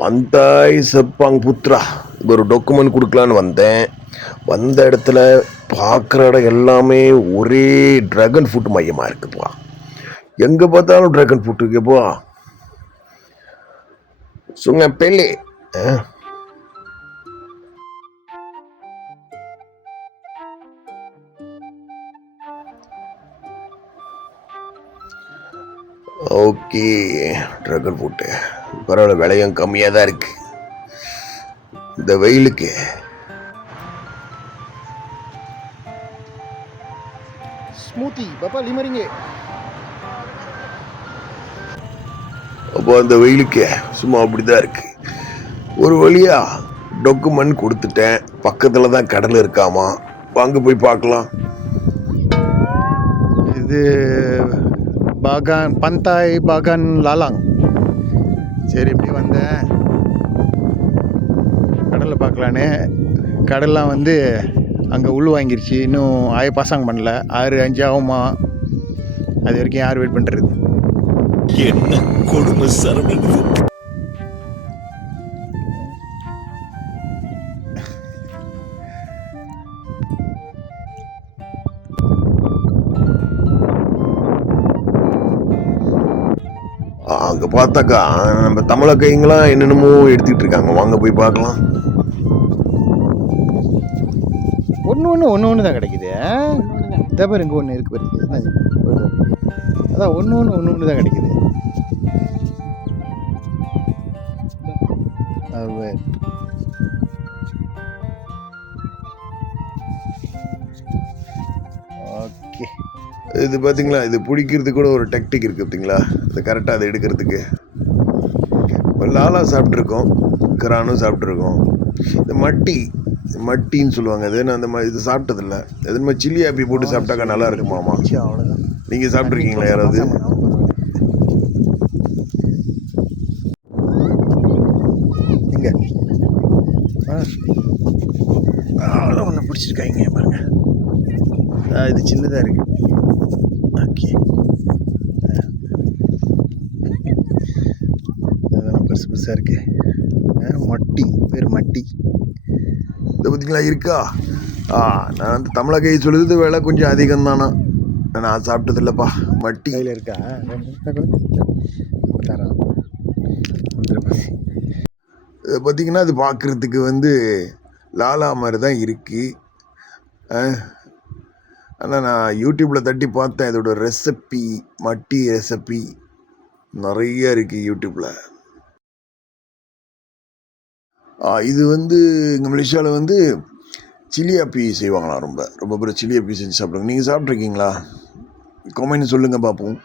Pantai செப்பாங் Putra ஒரு document கொடுக்கலான்னு வந்தேன். வந்த இடத்துல பார்க்குற இடம் எல்லாமே ஒரே ட்ராகன் ஃப்ரூட் மையமாக இருக்குதுப்பா. எங்கே பார்த்தாலும் ட்ராகன் ஃப்ரூட் இருக்குப்பா. சுங்க பெல்லி ஓகே. ட்ராகன் ஃப்ரூட்டு பரவாயில்ல, விலையும் கம்மியாக தான் இருக்கு இந்த வெயிலுக்கு. Smoothie, Bapak 5 ringgit. அப்போ அந்த வெயிலுக்கு சும்மா அப்படிதான் இருக்கு. ஒரு வழியா டாக்குமெண்ட் கொடுத்துட்டேன். பக்கத்துல தான் கடல் இருக்காமா, வாங்க போய் பார்க்கலாம். இது பந்தாய் பாகான் லாலாங். சரி, இப்படி வந்தேன் கடலில் பார்க்கலான்னு. கடல்லாம் வந்து அங்கே உள் வாங்கிருச்சு. இன்னும் பாசாங்க பண்ணல. 6-5 ஆகுமா. அது வரைக்கும் யார் வெயிட் பண்ணுறது? என்ன கொடுமை சரவணன். அங்கே பார்த்தாக்கா நம்ம தமிழக்கைங்களாம் என்னென்னமோ எடுத்துக்கிட்டு இருக்காங்க, வாங்க போய் பார்க்கலாம். ஒன்று தான் கிடைக்குது. இதை பாரு, இங்கே ஒன்று இருக்கு பாரு. அதான் ஒன்று தான் கிடைக்குது. ஓகே, இது பார்த்தீங்களா, இது பிடிக்கிறதுக்கு கூட ஒரு டெக்னிக் இருக்குது பார்த்தீங்களா, இது கரெக்டாக அதை எடுக்கிறதுக்கு. லாலா சாப்பிட்ருக்கோம், கிரானும் சாப்பிட்ருக்கோம். இந்த மட்டின்னு சொல்லுவாங்க. அது நான் அந்த மாதிரி இது சாப்பிட்டதில்ல. அது மாதிரி சில்லி ஆப்பி போட்டு சாப்பிட்டாக்கா நல்லா இருக்குமாமா. அவ்வளோதான். நீங்கள் சாப்பிட்ருக்கீங்களா யாராவது? இங்கே அவ்வளோ ஒன்று பிடிச்சிருக்காங்க பாருங்க. இது சின்னதாக இருக்கு. ஓகே, அதெல்லாம் பெருசு பெருசாக இருக்கு. மட்டி, பேர் மட்டி. இதை பார்த்தீங்களா இருக்கா? நான் அந்த தமிழகை சொல்லுறது விலை கொஞ்சம் அதிகம் தானா. நான் சாப்பிட்டதில்லப்பா. மட்டி கையில் இருக்கா? இதை பார்த்தீங்கன்னா அது பார்க்குறதுக்கு வந்து லாலா மாதிரி தான் இருக்குது. ஆனால் நான் யூடியூப்பில் தட்டி பார்த்தேன், இதோட ரெசிபி, மட்டி ரெசிபி நிறைய இருக்குது யூடியூப்பில். இது வந்து இங்கே மலேசியாவில் வந்து சில்லி ஆப்பி செய்வாங்களாம். ரொம்ப ரொம்ப பேர் சில்லி ஆப்பி செஞ்சு சாப்பிடுங்க. நீங்கள் சாப்பிட்ருக்கீங்களா? கமெண்ட் சொல்லுங்கள் பார்ப்போம்.